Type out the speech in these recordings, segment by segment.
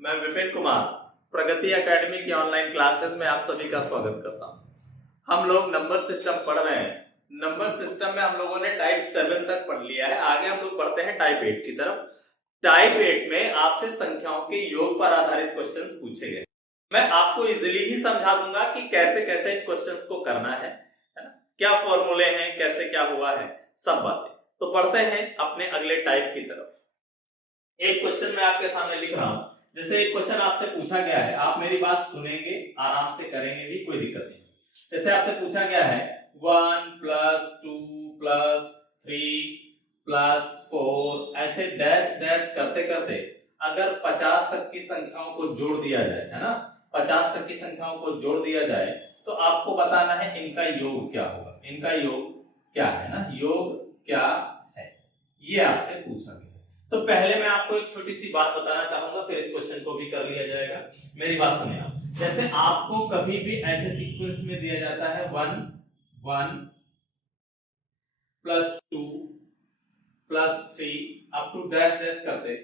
मैं विपिन कुमार प्रगति एकेडमी की online classes में आप सभी का स्वागत करता हूं। हम लोग नंबर सिस्टम पढ़ रहे हैं। नंबर सिस्टम में हम लोगों ने टाइप 7 तक पढ़ लिया है। आगे हम लोग बढ़ते हैं टाइप 8 की तरफ। टाइप 8 में आपसे संख्याओं के योग पर आधारित क्वेश्चंस पूछे गए। मैं आपको इजीली ही समझा दूंगा कि कैसे कैसे इन क्वेश्चंस को करना है ना, क्या फॉर्मूले हैं, कैसे क्या हुआ है, सब बातें। तो बढ़ते हैं अपने अगले टाइप की तरफ। एक क्वेश्चन मैं आपके सामने लिख रहा हूं। जैसे एक क्वेश्चन आपसे पूछा गया है, आप मेरी बात सुनेंगे, आराम से करेंगे भी, कोई दिक्कत नहीं। जैसे आपसे पूछा गया है 1 + 2 + 3 + 4 ऐसे डैश डैश करते करते अगर 50 तक की संख्याओं को जोड़ दिया जाए, है ना, 50 तक की संख्याओं को जोड़ दिया जाए तो आपको बताना है इनका योग क्या होगा। इनका योग क्या है ना, योग क्या है, ये आपसे पूछा गया। तो पहले मैं आपको एक छोटी सी बात बताना चाहूंगा, फिर इस क्वेश्चन को भी कर लिया जाएगा। मेरी बात सुनिए आप। जैसे आपको कभी भी ऐसे सीक्वेंस में दिया जाता है 1 1 + 2 + 3 अप टू डैश डैश करते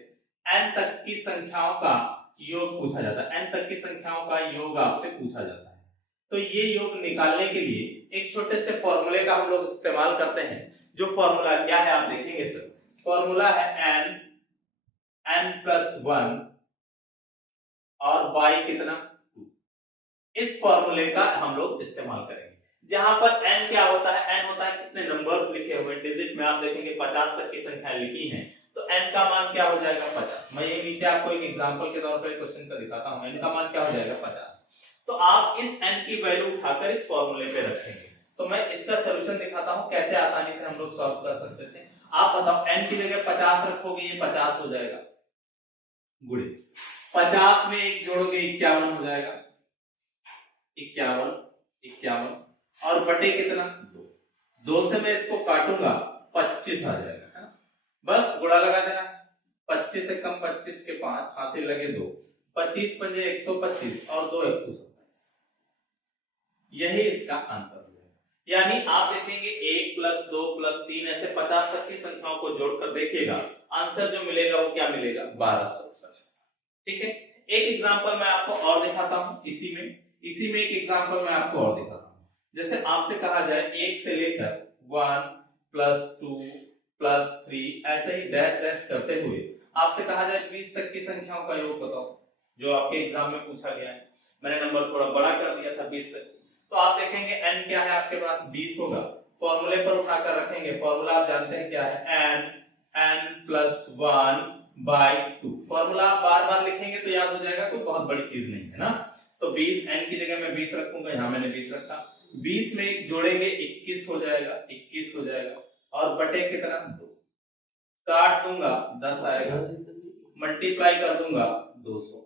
n तक की संख्याओं का योग पूछा जाता है। n तक की संख्याओं का योग आपसे पूछा जाता है। तो ये योग निकालने के लिए एक छोटे से फॉर्मूले का हम लोग इस्तेमाल करते हैं। जो फॉर्मूला क्या है आप देखेंगे सर। फॉर्मूला है n + 1 और y कितना 2। इस फॉर्मूले का हम लोग इस्तेमाल करेंगे। जहां पर n क्या होता है, n होता है कितने नंबर्स लिखे हुए डिजिट में। आप देखेंगे 50 तक की संख्याएं लिखी हैं, तो n का मान क्या हो जाएगा 50। मैं ये नीचे आपको एक एग्जांपल के तौर पर क्वेश्चन का दिखाता हूं। n का मान क्या हो जाएगा 50। तो आप इस n की वैल्यू उठाकर इस फॉर्मूले पे रखेंगे। तो मैं इसका सॉल्यूशन दिखाता हूं कैसे आसानी से हम लोग सॉल्व कर सकते थे। आप बताओ n की जगह 50 रखोगे, ये 50 हो जाएगा, गुणे 50 में एक जोड़ोगे 51 हो जाएगा, 51 51 और बटे कितना 2 से मैं इसको काटूंगा 25 आ जाएगा, है ना। बस गुणा लगा देना। 25 से कम 25 के 5 हासिल लगे 2, 25 पंजे 125 और 2 127। यही इसका आंसर है। यानी आप देखेंगे 1 + 2 + 3 ऐसे 50 तक की संख्याओं को जोड़कर देखिएगा, आंसर जो मिलेगा वो क्या मिलेगा 1250। ठीक है। एक एग्जांपल मैं आपको और दिखाता हूं। इसी में एक एग्जांपल मैं आपको और दिखाता हूं। जैसे आपसे कहा जाए 1 से लेकर 1 + 2 + 3 ऐसे ही डैश डैश करते हुए आपसे कहा जाए 20 तक की संख्याओं का योग बताओ, जो आपके एग्जाम में पूछा गया है। मैंने नंबर थोड़ा बड़ा कर दिया था 20 तक। तो आप देखेंगे n क्या है आपके पास 20 होगा। फॉर्मूले पर उठाकर रखेंगे। फॉर्मूला आप जानते हैं क्या है, n + 1/2। फॉर्मूला आप बार बार लिखेंगे तो याद हो जाएगा, कोई बहुत बड़ी चीज नहीं है ना। तो 20 n की जगह मैं 20 रखूंगा, यहां मैंने 20 रखा। 20 में एक जोड़ेंगे 21 हो जाएगा, 21 हो जाएगा और बटे कितना 2। काट दूंगा 10 आएगा, मल्टीप्लाई कर दूंगा 210।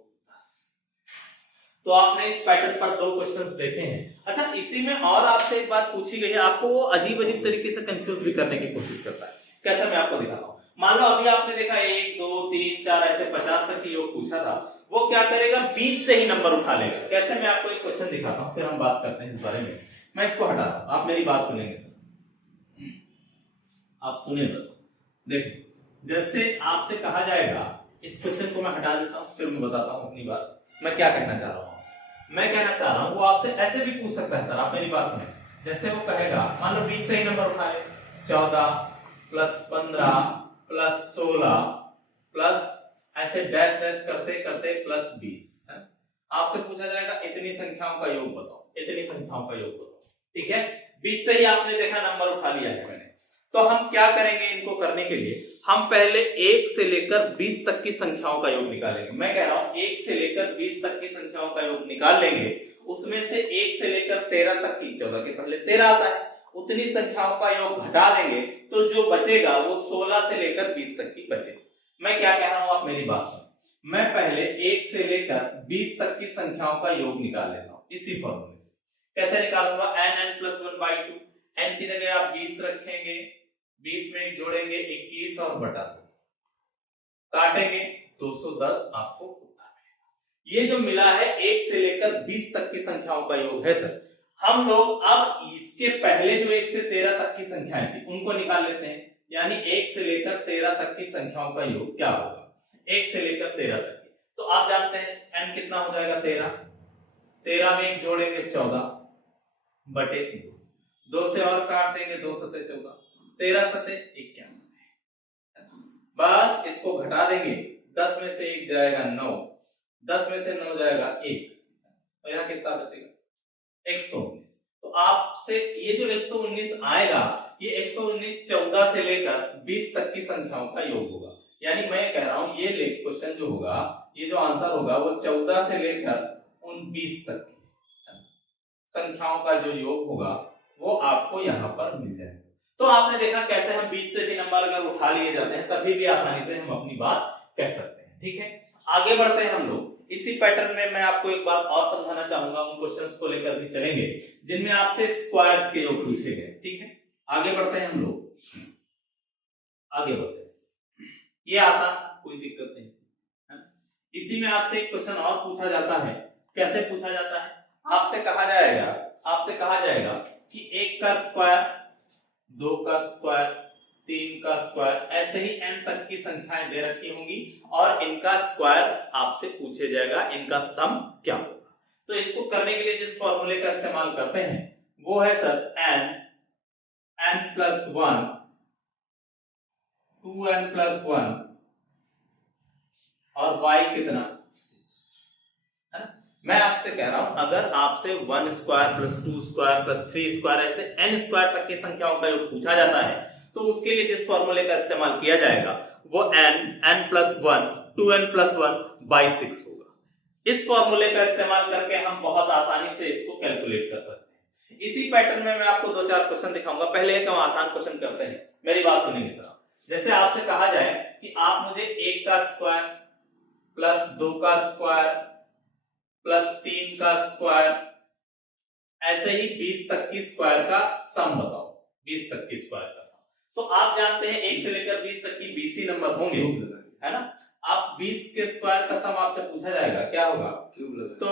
तो आपने इस पैटर्न पर 2 क्वेश्चंस देखे हैं। अच्छा, इसी में और आपसे एक बात पूछी गई है, आपको वो अजीब अजीब तरीके से कंफ्यूज भी करने की कोशिश करता है। कैसे मैं आपको दिखाता हूं। मान लो अभी आपने देखा 1 2 3 4 ऐसे 50 तक की योग पूछा था। वो क्या करेगा, बीच से ही नंबर उठा लेगा। कैसे, मैं आपको एक क्वेश्चन दिखाता हूं, फिर हम बात करते हैं इस बारे में। मैं इसको हटा रहा हूं, आप मेरी बात सुनेंगे सर, आप सुने बस। देखिए, जैसे आपसे कहा जाएगा, इस क्वेश्चन को मैं हटा देता हूं, फिर मैं बताता हूं अपनी बात। मैं क्या कहना चाह रहा हूं, मैं कहना चाह रहा हूं वो आपसे ऐसे भी पूछ सकता है सर, आप मेरी बात सुने। जैसे वो कहेगा, मान लो बीच से ही नंबर उठाए 14 + 15 + 16 प्लस ऐसे डैश डैश करते करते +20 है। आपसे पूछा जाएगा इतनी संख्याओं का योग बताओ, इतनी संख्याओं का योग बताओ। ठीक है, बीच से ही आपने देखा नंबर उठा लिया है मैंने। तो हम क्या करेंगे, इनको करने के लिए हम पहले 1 से लेकर 20 तक की संख्याओं का योग निकालेंगे। मैं कह रहा हूं 1 से लेकर 20 तक की संख्याओं का योग निकाल लेंगे। उसमें से 1 से लेकर 13 तक की, 14 के पहले 13 आता है, उतनी संख्याओं का योग घटा देंगे तो जो बचेगा वो 16 से लेकर 20 तक की बचेगी। मैं क्या कह रहा हूं, आप मेरी बात सुनो। मैं पहले 1 से लेकर 20 तक की संख्याओं का योग निकाल लेता हूं इसी फॉर्मूले से। कैसे निकालूंगा, n + 1/2। n की जगह आप 20 रखेंगे, 20 में जोड़ेंगे 21 और बटा 2, काटेंगे 210, आपको उत्तर मिलेगा। ये जो मिला है 1 से लेकर 20 तक की संख्याओं का योग है सर। हम लोग अब इसके पहले जो 1 से 13 तक की संख्याएं थी उनको निकाल लेते हैं। यानी 1 से लेकर 13 तक की संख्याओं का योग क्या होगा, 1 से लेकर 13 तक की। तो आप जानते हैं n कितना हो जाएगा 13, 13 में एक जोड़ेंगे 14 बटे 2 से और काट देंगे 2 सते 14, 13 सते 91, बस इसको घटा देंगे, 10 में से 1 जाएगा 9, 10 में से 9 जाएगा 1, और यहाँ कितना बचेगा 119। तो आपसे ये जो 119 आएगा, ये 119 14 से लेकर 20 तक की संख्याओं का योग होगा। यानी मैं कह रहा हूं ये क्वेश्चन जो होगा, ये जो आंसर होगा वो 14 से लेकर 20 तक की संख्याओं का जो योग होगा वो आपको यहाँ पर मिल जाएगा। तो आपने देखा कैसे हम 20 से भी नंबर अगर उठा लिए जाते हैं तभी भी आसानी से हम अपनी बात कह सकते हैं। ठीक है, आगे बढ़ते हैं हम लोग। इसी पैटर्न में मैं आपको एक बात और समझाना चाहूंगा, उन क्वेश्चंस को लेकर भी चलेंगे जिनमें आपसे स्क्वायर्स के योग पूछे गए। ठीक है, आगे बढ़ते हैं हम लोग, आगे बढ़ते हैं। ये आसान, कोई दिक्कत नहीं है। इसी में आपसे एक क्वेश्चन और पूछा जाता है। कैसे पूछा जाता है? आपसे कहा जाएगा कि 1 का स्क्वायर, 2 का स्क्वायर, 3 का स्क्वायर, ऐसे ही n तक की संख्याएं दे रखी होंगी और इनका स्क्वायर आपसे पूछे जाएगा, इनका सम क्या होगा। तो इसको करने के लिए जिस फॉर्मूले का इस्तेमाल करते हैं वो है sir n plus 1, 2n plus 1 और y कितना 6 है ना। मैं आपसे कह रहा हूं अगर आपसे 1 square plus 2 square plus 3 square ऐसे n स्क्वायर तक की संख्याओं का योग पूछा जाता है तो उसके लिए जिस फॉर्मूले का इस्तेमाल किया जाएगा वो n plus 1 2n plus 1 by 6 होगा। इस फॉर्मूले का इस्तेमाल करके हम बहुत आसानी से इसको कैलकुलेट कर सकते हैं। इसी पैटर्न में मैं आपको 2-4 क्वेश्चन दिखाऊंगा। पहले एक हम आसान क्वेश्चन करते हैं, मेरी बात सुनेंगे सर। जैसे आपसे कहा जाए कि आप मुझे 1 का स्क्वायर प्लस 2 का स्क्वायर प्लस 3 का स्क्वायर ऐसे ही 20 तक की स्क्वायर का सम बताओ, 20 तक की स्क्वायर का सम। तो आप जानते हैं 1 से लेकर 20 तक की 20 ही नंबर होंगे, है ना। आप 20 के स्क्वायर का सम आपसे पूछा जाएगा, क्या होगा? क्यूब लगा। तो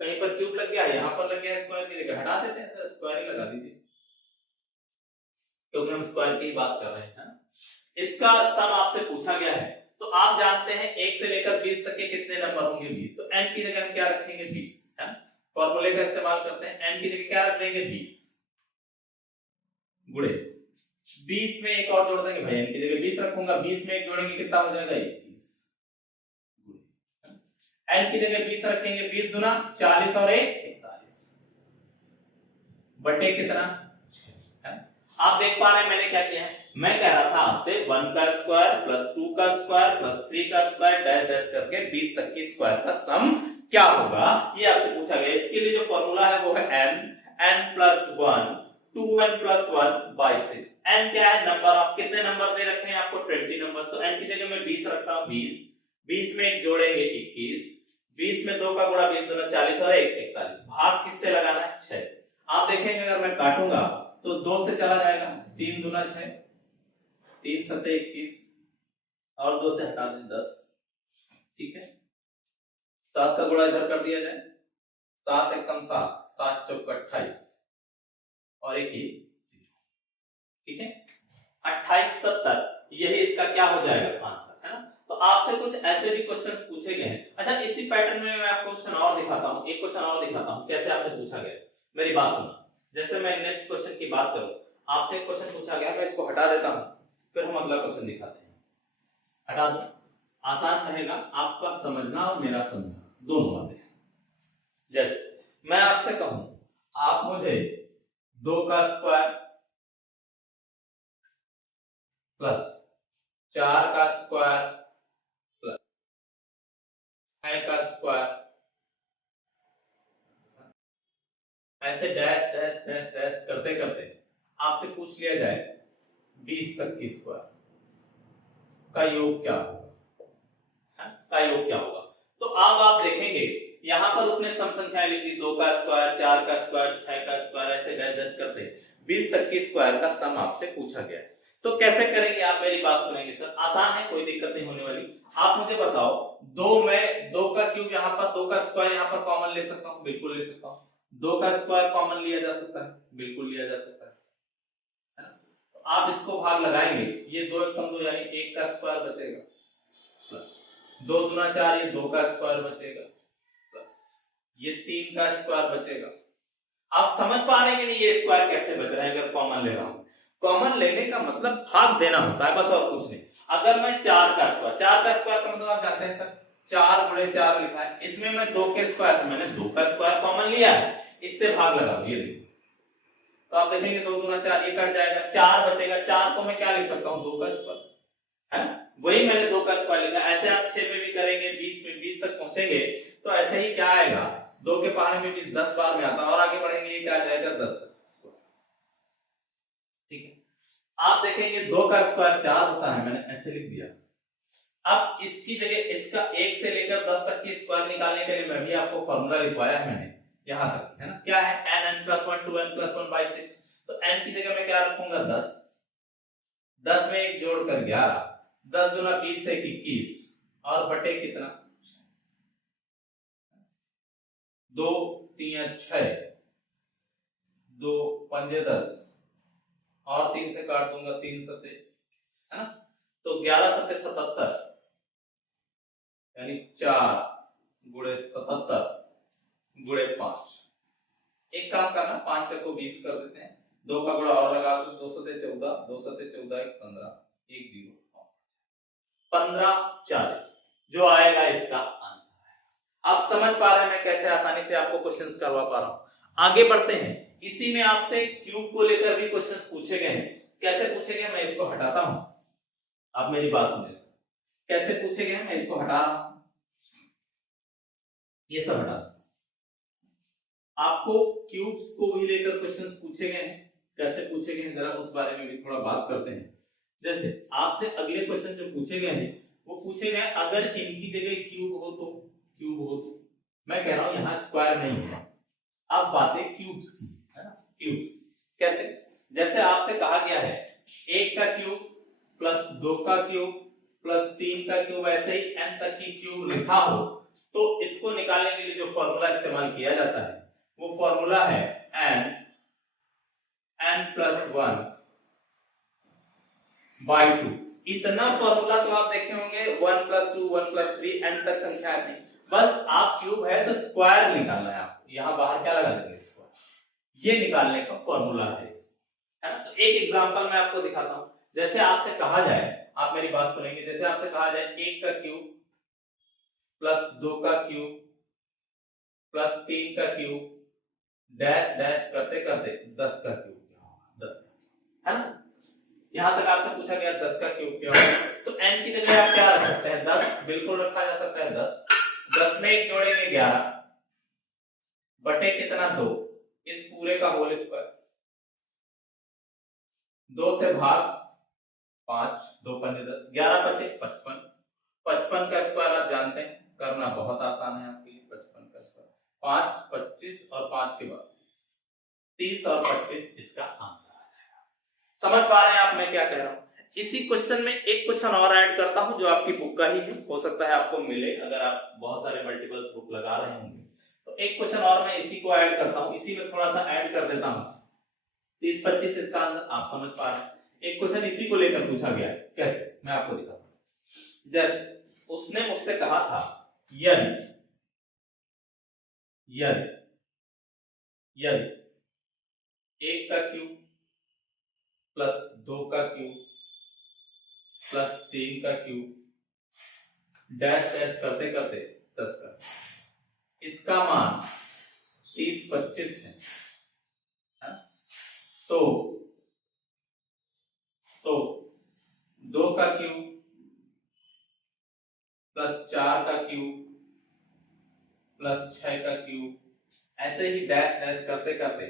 कहीं पर क्यूब लग गया, यहां पर लग गया स्क्वायर की जगह, हटा देते हैं सर, स्क्वायर ही लगा दीजिए क्योंकि हम स्क्वायर की बात कर रहे हैं। इसका सम आपसे पूछा गया है तो आप जानते हैं 1 से लेकर 20 तक के कितने नंबर होंगे 20। तो n की जगह हम क्या रखेंगे 20, है ना। फॉर्मूले का इस्तेमाल करते हैं, n की जगह क्या रख देंगे 20 गुणे 20 में एक और जोड़ देंगे भाई, n की जगह 20 रखूंगा, 20 में एक जोड़ेंगे कितना हो जाएगा 21 गुणे n की जगह 20 रखेंगे, 20 दुना 40 और 1 41 बटे कितना 6 है। आप देख पा रहे हैं मैंने क्या किया है, मैं कह रहा था आपसे 1 का स्क्वायर प्लस 2 का स्क्वायर प्लस 3 का स्क्वायर डैश डैश करके 20 तक की स्क्वायर का सम क्या होगा ये आपसे पूछा गया। इसके लिए जो फॉर्मूला है वो है n plus 1 2n plus 1 by 6। n क्या है? नंबर ऑफ, कितने नंबर दे रखे हैं आपको 20 नंबर्स। तो n की जगह मैं 20 रखता हूं, 20 में एक जोड़ेंगे 21, 20 में 2 का गुणा 20 दूना 40 और 1 41। भाग किससे लगाना है 6 से। आप देखेंगे अगर मैं काटूंगा तो 2 से चला जाएगा, 3 दूना 6, 3 सते 21 और 2 से हटा दें 10। ठीक है, 7 का गुणा इधर कर दिया जाए, 7 एकम 7, 7 चौक 28 और एक ये 0। ठीक है, 28 70 यही इसका क्या हो जाएगा आंसर, है ना। तो आपसे कुछ ऐसे भी क्वेश्चंस पूछे गए हैं। अच्छा, इसी पैटर्न में मैं आपको क्वेश्चन और दिखाता हूं, एक क्वेश्चन और दिखाता हूं कैसे आपसे पूछा गया। मेरी बात सुनो, जैसे मैं नेक्स्ट क्वेश्चन की बात करूं, आपसे एक क्वेश्चन पूछा गया, मैं इसको हटा देता हूं फिर हम अगला क्वेश्चन दिखाते हैं। हटा दो, आसान रहेगा आपका समझना और मेरा समझना दोनों बातें। जैसे मैं आपसे कहूं आप मुझे 2 का स्क्वायर प्लस 4 का स्क्वायर प्लस 6 का स्क्वायर ऐसे डैश डैश डैश डैश करते करते आपसे पूछ लिया जाए 20 तक की स्क्वायर का योग क्या होगा, का योग क्या होगा। तो अब आप देखेंगे यहां पर उसने सम संख्याएं लिख दी, 2 का स्क्वायर, 4 का स्क्वायर, 6 का स्क्वायर, ऐसे डैश डैश करते 20 तक की स्क्वायर का सम आपसे पूछा गया है। तो कैसे करेंगे आप मेरी बात सुनेंगे सर, आसान है, कोई दिक्कत नहीं होने वाली। आप मुझे बताओ 2 में 2 का क्यूब यहां पर, 2 का स्क्वायर यहां पर कॉमन ले सकता हूं, बिल्कुल ले सकता हूं। 2 का स्क्वायर कॉमन लिया जा सकता है, बिल्कुल लिया जा सकता है ना। तो आप इसको भाग लगाएंगे, ये 2 एकम 2 यानी 1 का स्क्वायर बचेगा प्लस 2 दूना 4, ये 2 का स्क्वायर बचेगा, प्लस ये 3 का स्क्वायर बचेगा। आप समझ पा रहे हैं कि नहीं ये स्क्वायर कैसे बच रहे हैं? अगर कॉमन ले रहा हूं, कॉमन लेने का मतलब भाग देना होता है, बस और कुछ नहीं। अगर मैं 4 का स्क्वायर का मतलब आप जानते हैं सर 4 गुणे 4 लिखा है, इसमें मैं 2 के स्क्वायर से मैंने 2 का स्क्वायर कॉमन लिया है, इससे भाग लगा ये देखिए, तो आप देखेंगे 2 दूना 4, ये कट जाएगा, 4 बचेगा। 4 को मैं क्या लिख सकता हूं? 2 का स्क्वायर, है ना? वही मैंने 2 का स्क्वायर लिखा। ऐसे आप 6 में भी करेंगे, 20 में 20 तक पहुंचेंगे तो ऐसे ही क्या आएगा, 2 के पहाड़े में 20 10 बार में आता है, और आगे बढ़ेंगे ये क्या आ जाएगा 10 तक स्क्वायर। ठीक है, आप देखेंगे 2 का स्क्वायर 4 होता है, मैंने ऐसे लिख दिया। अब इसकी जगह इसका 1 से लेकर 10 तक की स्क्वायर निकालने के लिए मैं भी आपको फॉर्मूला लिखवाया है मैंने यहां तक, है ना? क्या है? n n + 1 2n + 1 / 6। तो n की जगह मैं क्या रखूंगा? 10, 10 में 1 जोड़कर 11, 10 दूना 20 से 21, और बटे कितना? 2 3 6, 2 पंजे 10, और 3 से काट दूंगा, 3 सते, है ना? तो 11 सते 77, यानी 4 गुणे 77 गुणे 5। एक काम करना, 5 को 20 कर देते हैं, 2 का गुणा और लगा दो, 2 सते 14, 2 सते 14 1 15, 1 0 15 40, जो आएगा इसका आंसर है। आप समझ पा रहे हैं मैं कैसे आसानी से आपको क्वेश्चंस करवा पा रहा हूं। आगे बढ़ते हैं, इसी में आपसे क्यूब को लेकर भी क्वेश्चंस पूछे गए हैं। कैसे पूछे गए? मैं इसको हटाता हूं, आप मेरी बात सुनिए। कैसे पूछे गए? मैं इसको हटा रहा हूं, ये सब हटा। आपको क्यूब्स को भी लेकर क्वेश्चंस पूछे गए हैं, कैसे पूछे गए हैं जरा उस बारे में भी थोड़ा बात करते हैं। जैसे आपसे अगले क्वेश्चन जो पूछे गए हैं वो पूछे गए अगर इनकी जगह क्यूब हो तो, क्यूब हो तो, मैं कह रहा हूं यहां स्क्वायर नहीं है, अब बातें क्यूब्स की, है ना? क्यूब्स कैसे? जैसे आपसे कहा गया है 1 का क्यूब प्लस 2 का क्यूब प्लस 3 का क्यूब, ऐसे ही n तक की क्यूब लिखा हो, तो इसको निकालने के लिए जो फॉर्मूला इस्तेमाल किया जाता है वो फॉर्मूला है n + 1 / 2। इतना फॉर्मूला तो आप देखे होंगे, 1 + 2 1 + 3 n तक संख्या है। बस आप क्यूब है तो स्क्वायर निकालना है आपको, यहां बाहर क्या लगा देंगे? स्क्वायर। ये निकालने का फॉर्मूला है ना? तो एक एग्जांपल मैं आपको दिखाता हूं। जैसे आपसे कहा जाए, आप मेरी बात सुनेंगे, जैसे आपसे कहा जाए 1 का क्यूब प्लस 2 का क्यूब प्लस 3 का क्यूब डैश डैश करते करते 10 का क्यूब क्या होगा? 10 का, है ना? यहां तक आपसे पूछा गया 10 का क्यूब क्या होगा, तो n की जगह आप क्या रख सकते हैं? 10 बिल्कुल रखा जा सकता है। 10 में 1 जोड़ेंगे 11 बटे कितना? 2, इस पूरे का होल स्क्वायर, 2 से भाग 5, 2 पंजे 10, 11 बचे 55, 55 का स्क्वायर आप जानते हैं करना बहुत आसान है आपके लिए। 55 का स्क्वायर 5 25 और 5 के बाद 30 और 25 इसका आंसर आ जाएगा। समझ पा रहे हैं आप मैं क्या कह रहा हूं? इसी क्वेश्चन में एक क्वेश्चन और ऐड करता हूं जो आपकी बुक का ही है, हो सकता है आपको मिले अगर आप बहुत सारे मल्टीपल्स बुक लगा रहे होंगे। तो एक क्वेश्चन और मैं इसी को ऐड करता हूं, इसी में थोड़ा सा ऐड कर देता हूं, 30 25 इसका आंसर आप समझ पा रहे हैं। एक क्वेश्चन इसी को लेकर पूछा गया है, कैसे मैं आपको दिखाता हूं। जैसे उसने मुझसे कहा था यदि 1 का क्यूब प्लस 2 का क्यूब प्लस 3 का क्यूब डैश डैश करते करते 10 का, इसका मान 30 25 है, तो 2 का क्यूब प्लस 4 का क्यूब प्लस 6 का क्यूब, ऐसे ही डैश डैश करते करते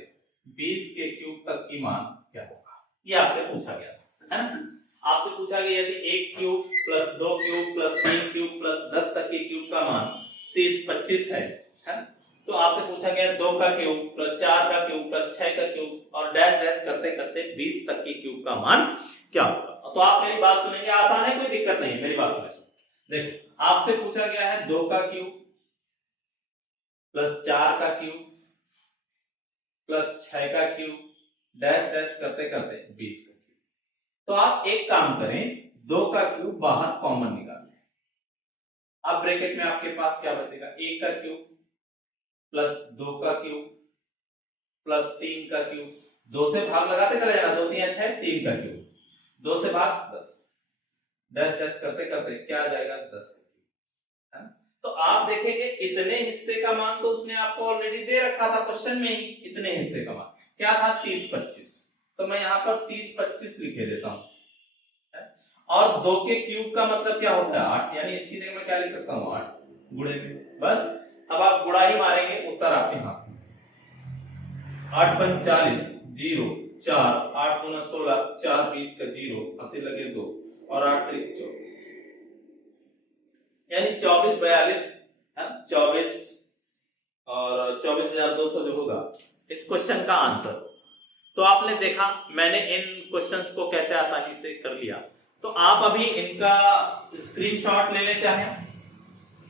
20 के क्यूब तक की मान क्या होगा? ये आपसे पूछा गया है ना? आपसे पूछा गया यदि 1 cube plus 2 cube plus 3 cube plus 10 तक के क्यूब का मान 30 25 है ना? तो आपसे पूछा गया 2 का क्यूब प्लस 4 का क्यूब प्लस 6 का क्यूब और डैश डैश करते करते 20 तक के क्यूब का मान क्या होगा? तो आप मेरी बात सुनेंगे, आसान है, कोई दिक्कत नहीं है, मेरी बात सुने। देखो आपसे पूछा गया है 2 का क्यूब प्लस 4 का क्यूब प्लस 6 का क्यूब डैश डैश करते करते 20 का क्यूब। तो आप एक काम करें, 2 का क्यूब बाहर कॉमन निकालें। अब ब्रैकेट में आपके पास क्या बचेगा, 1 का क्यूब प्लस 2 का क्यूब प्लस 3 का क्यूब, 2 से भाग लगाते चले जाना, 2 3 6, 3 का क्यूब, 2 से भाग 10, डैश डैश करते करते क्या आ जाएगा, 10 का क्यूब, है। तो आप देखेंगे इतने हिस्से का मान तो उसने आपको ऑलरेडी दे रखा था क्वेश्चन में ही, इतने हिस्से का मान क्या था, 30 25, तो मैं यहाँ पर 30 25 लिखे देता हूँ, और 2 के क्यूब का मतलब क्या होता है, 8, यानी इसकी जगह मैं क्या लिख सकता हूँ, 8 गुणे में, बस। अब आप गुणा ही मारेंगे, उत्तर आपके हाथ में, 8 पंच 40, 0 4, 8 दूना 16, 4 20 का 0, 80 लगे 2, और 8 3 24, यानी 24 42, 24 और 24,200 जो होगा इस क्वेश्चन का आंसर। तो आपने देखा मैंने इन क्वेश्चंस को कैसे आसानी से कर लिया। तो आप अभी इनका स्क्रीनशॉट ले लें, चाहे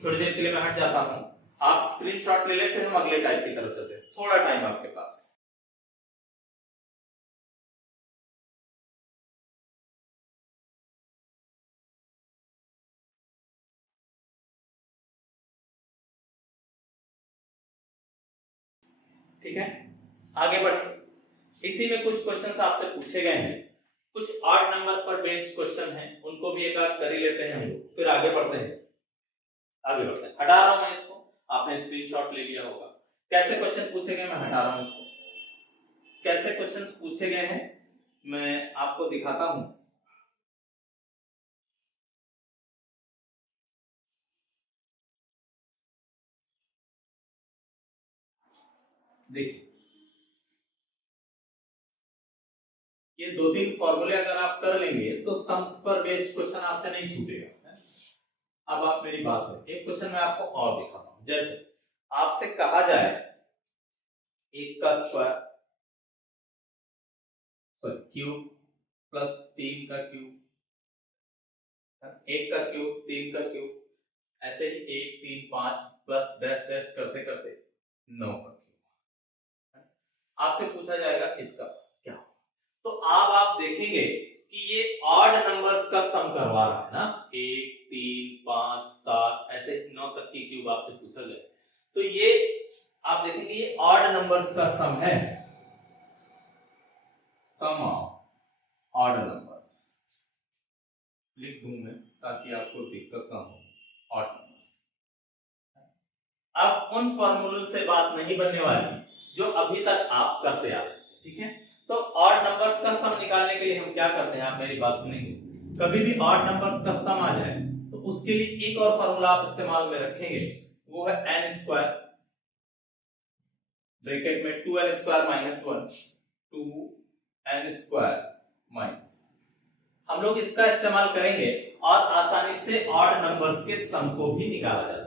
थोड़ी देर के लिए मैं हट जाता हूं, आप स्क्रीनशॉट ले लें, फिर हम अगले टाइप की तरफ चलते हैं, थोड़ा टाइम आपके पास। ठीक है, आगे बढ़ते। इसी में कुछ क्वेश्चंस आपसे पूछे गए हैं, कुछ ऑड नंबर पर बेस्ड क्वेश्चन हैं, उनको भी एक आध कर ही लेते हैं हम लोग, फिर आगे बढ़ते हैं। हटा रहा हूं मैं इसको, आपने स्क्रीनशॉट ले लिया होगा। कैसे क्वेश्चन पूछे गए, मैं हटा रहा हूं इसको, कैसे क्वेश्चंस पूछे गए हैं मैं आपको दिखाता हूं। देखिए, ये 2-3 फॉर्मूले अगर आप कर लेंगे तो सम्स पर बेस्ड क्वेश्चन आपसे नहीं छूटेगा। अब आप मेरी बात सुनिए, एक क्वेश्चन मैं आपको और दिखाता हूं। जैसे आपसे कहा जाए 1 का स्क्वायर क्यूब प्लस 3 का क्यूब, 1 का क्यूब 3 का क्यूब, ऐसे ही 1 3 5 प्लस डैश डैश करते करते 9 का क्यूब, आपसे पूछा जाएगा इसका क्या। तो आप देखेंगे कि ये ऑड नंबर्स का सम करवा रहा है ना, 1 3 5 7 ऐसे 9 तक की क्यूब आपसे पूछा जाए, तो ये आप देखेंगे ये ऑड नंबर्स का सम है, सम ऑफ ऑड नंबर्स लिख दूं मैं ताकि आपको दिक्कत ना हो, ऑड नंबर्स। अब उन फॉर्मूलों से बात नहीं बनने वाली जो अभी तक आप करते आ रहे हैं, ठीक है। तो ऑड नंबर्स का सम निकालने के लिए हम क्या करते हैं, आप मेरी बात सुनेंगे, कभी भी ऑड नंबर्स का सम आ जाए तो उसके लिए एक और फॉर्मूला आप इस्तेमाल में रखेंगे, वो है n स्क्वायर ब्रैकेट में 2n square minus 1, 2n square minus, हम लोग इसका इस्तेमाल करेंगे और आसानी से ऑड नंबर्स के सम को भी निकाला जाता है।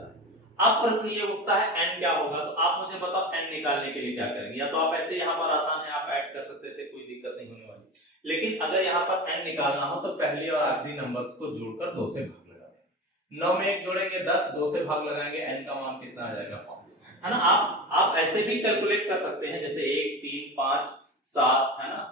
अब प्रश्न ये उठता है n क्या होगा, तो आप मुझे बताओ n निकालने के लिए क्या करेंगे। या तो आप ऐसे यहाँ पर आसान है, आप ऐड कर सकते थे, कोई दिक्कत नहीं होने वाली, लेकिन अगर यहाँ पर n निकालना हो तो पहले और आखिरी नंबर्स को जोड़कर 2 से भाग लगा दें, 9 में 1 जोड़ेंगे 10, 2 से भाग लगाएंगे, n का मान कितना आ जाएगा, 5, है ना। आप ऐसे भी कैलकुलेट कर सकते हैं, जैसे 1 3 5 7, है ना,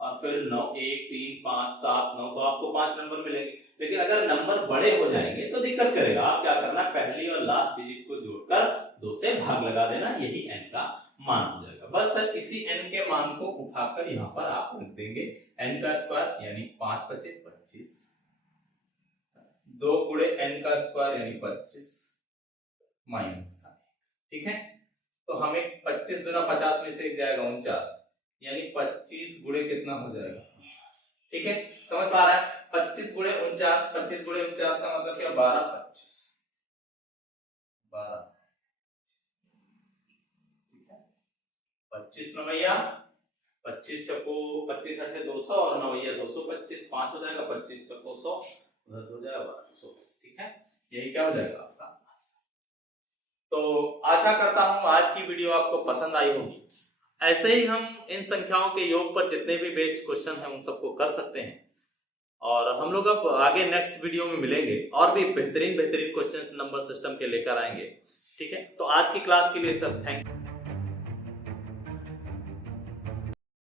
और फिर 9 1 3 5 7 9, तो आपको 5 नंबर मिलेंगे। लेकिन अगर नंबर बड़े हो जाएंगे तो दिक्कत करेगा, आप क्या करना, पहली और लास्ट डिजिट को जोड़कर 2 से भाग लगा देना, यही n का मान हो जाएगा। बस सर इसी n के मान को उठाकर यहाँ पर आप रख देंगे, n का स्क्वायर यानी 5 बचे 25, 2 गुणे n का स्क्वायर यानी 25 माइनस का, ठीक है। तो हमें 25 दूना 50 में से जाएगा 49, यानी 25 गुणे कितना हो जाएगा, ठीक है, समझ पा रहा है। 25 गुणे 49, 25 गुणे 49 का मतलब क्या, 12 25, 12, ठीक है। 25 नवैया 25 चको 25 अठे 200 और नवैया 225, 5 हो जाएगा, 25 चको 100, उधर हो जाएगा 1220, ठीक है। यही क्या हो जाएगा आपका आंसर। तो आशा करता हूं आज की वीडियो आपको पसंद आई होगी। ऐसे ही हम इन संख्याओं के योग पर जितने भी बेस्ड क्वेश्चन हैं उन सबको कर सकते हैं, और हम लोग अब आगे नेक्स्ट वीडियो में मिलेंगे और भी बेहतरीन क्वेश्चंस नंबर सिस्टम के लेकर आएंगे, ठीक है। तो आज की क्लास के लिए सब थैंक यू।